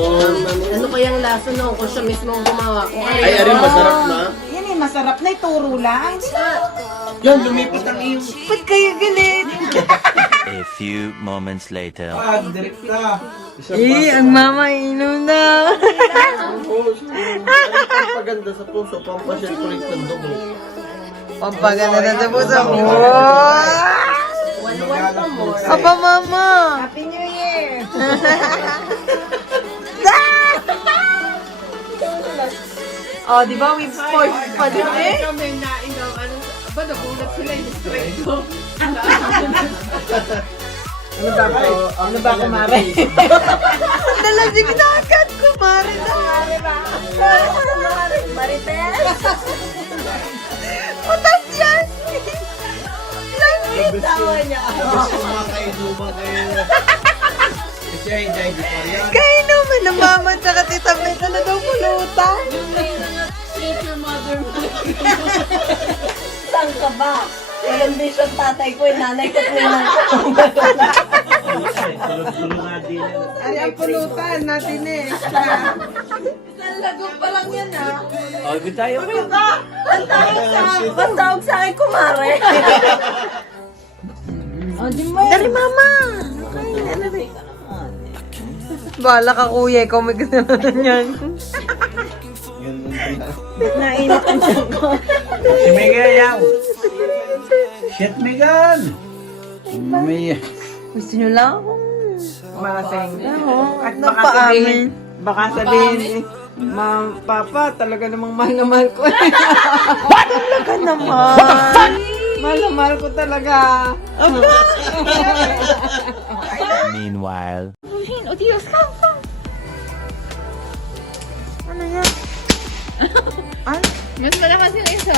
Ano kayang lasa noon kung siya mismo ang gumawa? Ay, arin, masarap na. Yan eh, masarap na ituro lang. Yan, lumipat ang iyong. Ba't kayo galit? A few moments later. Direkta. Ang mama inom na. Pampaganda sa puso, pampasirkulit ng dugo. Pampaganda na sa puso. One pa more. Aba, mama. Happy New Year. Oh, di ba? With sports pa din eh. Kami na inaw, ano, ba nagulat sila yung straight ko. Ano ba, kumare? Nalasing na agad, kumare na. Marites. Utas yan. Lasing. Tawa niya. Kumakainuman kayo. Kasi hindi pa yan. Kayo naman ng mama tsaka tita May na daw pulutan. Future mother. Saan ka ba? Walang vision tatay ko, nanay ko po yun. Ay, ang pulutan natin eh. Isang lagong pa lang yan, ha? Oh, good tayo. Ba't tawag sa akin, kumare? Dali, mama. Bala ka, kuya. Ikaw may kasalanan yan. Nainit ang tiyan ko. Si Miguel yan. Shit, Miguel. May... Gusto nyo lang akong Malasing. at napaamin. Baka sabihin, Papa, talaga namang mahal na mahal ko. Talaga naman. Mahal na mahal ko talaga. Meanwhile. O Diyos, come. Ano yan? Ay, Mas malakas yung isa.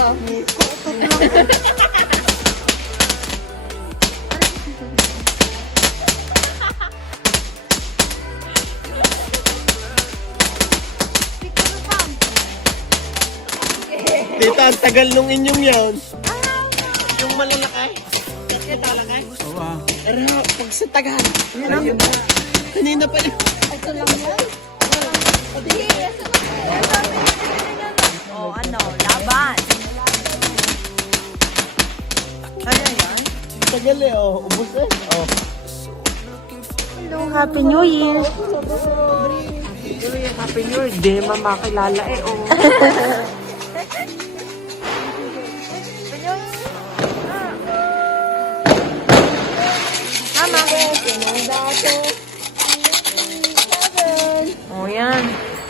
Tita, ang tagal nung inyong yan. Yung malalaki. Yung talakay. Oo. Pero pag sa tagal. Kanina pa yun. oh, ano, laban. Tagal eh, oh. Ubus eh. Oh. Hello, Happy New Year. Happy New Year. Di mamakilala eh. Oh. Mama. Oh, yan.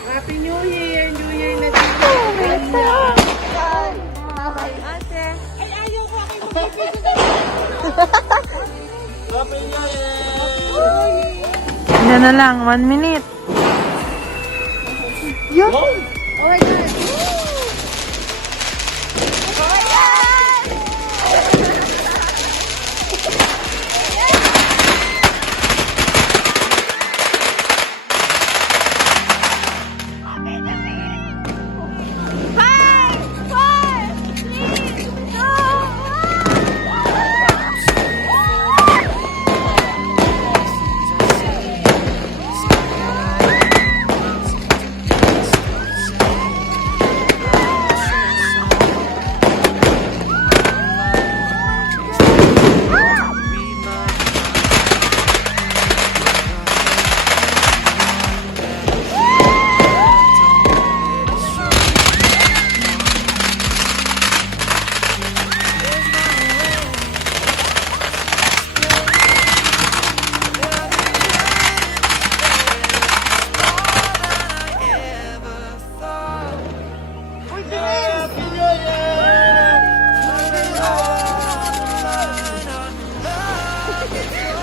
Happy New Year. New Year na dito. Ate. Ano na lang, 1 minute. Yun. Oh my God.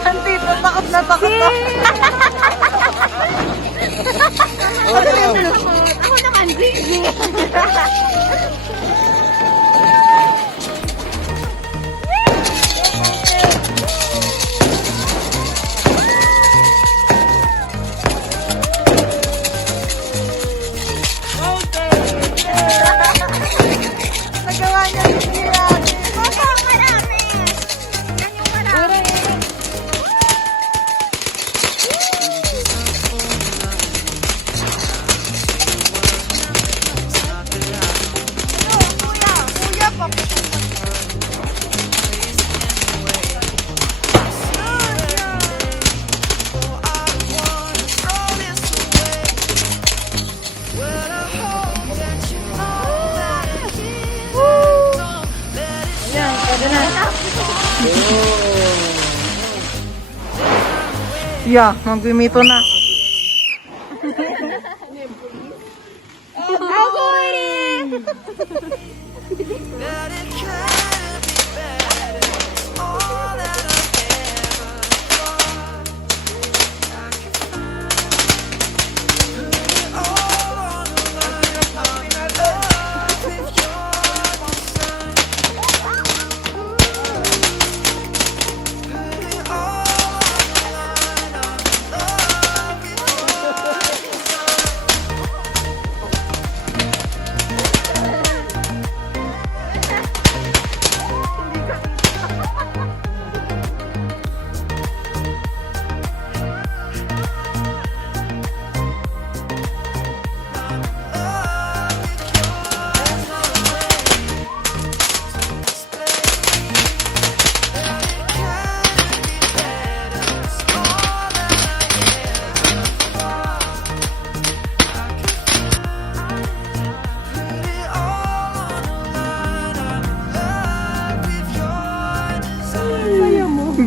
Antito, takot na takot na. Ako naman, baby. Nagawa niya yung ate. Papa, marami. Yan yung marami. Yeah, magpimito na.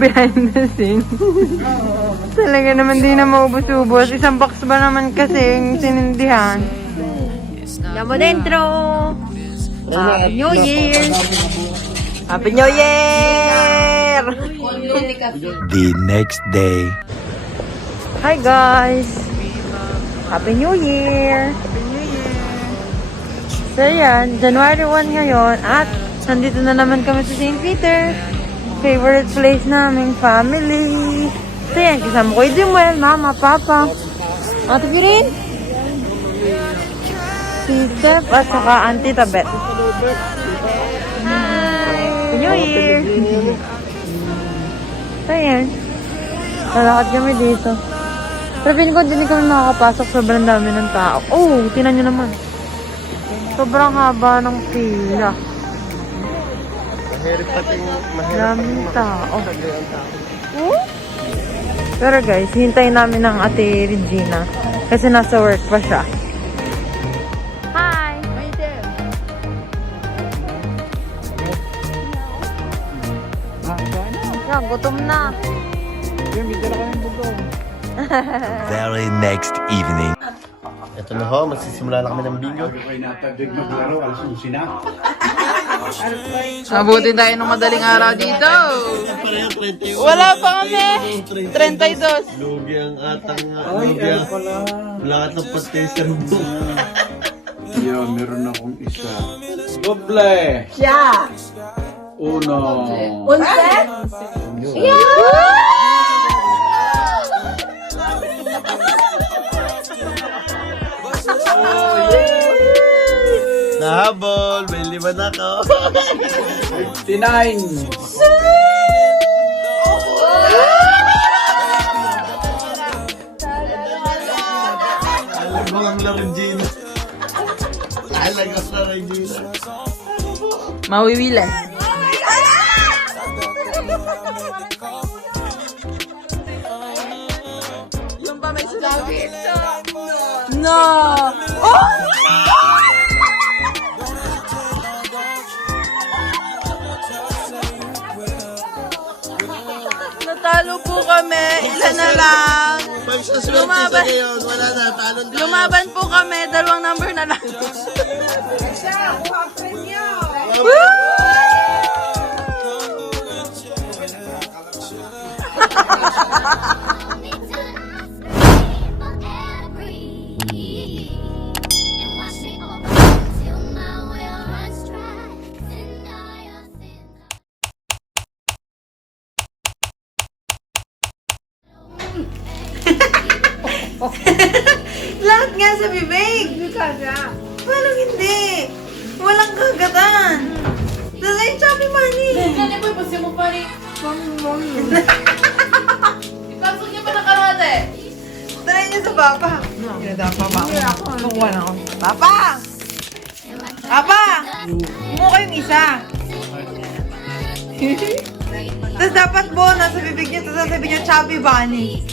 Behind the scenes. Talaga naman di na maubos-ubos. Isang box ba naman kasing sinindihan? Yamo dentro! Happy New Year! Happy New Year! The next day. Hi guys! Happy New Year! So yan, January 1 ngayon at nandito na naman kami sa St. Peter. Favorite place namin, family. So yan, kasama ko yung Dimuel, mama, papa. Ate Pirin? Si Steph at saka Auntie Tabet. Happy New Year! So yan, lalakad kami dito. Pero feeling ko hindi kami makakapasok, sobrang dami ng tao. Oh, tinan nyo naman. Sobrang haba ng pila. Maraming tao. Pero guys, hintayin namin ng Ate Regina kasi nasa work pa siya. Hi! Yeah, gutom na. Very next evening. Ito na ho, magsisimula na kami ng bingo. Mabuti tayo ng madaling araw dito. Wala pa kami. 32. Lugi ang atang lugi ang lahat ng pastation mo. Yeah, meron akong isa. Doble! Siya! Uno! Unset? Nahabol, may 5 na ako. 59! Alam mo ang Regina. Alagas na Regina. Mawiwila. Yung pa may sinabi. No! Oh! Natalo po kami. Ilan na lang. Pagsasunod sa ngayon, wala na. Talon tayo. Lumaban po kami. 2 number na lang. Lahat nga sa bibig. Paano hindi? Walang kagatan. Tapos ay chubby money. Ganyan po, ipasya mo pa rin. Ipasok niya pa na karate. Try niyo sa papa. Kinadapa pa ako. Kukuha na ako. Papa! Papa! Kumuha kayong isa. Tapos dapat bonus sa bibig niya. Tapos sasabihin niya chubby bunny.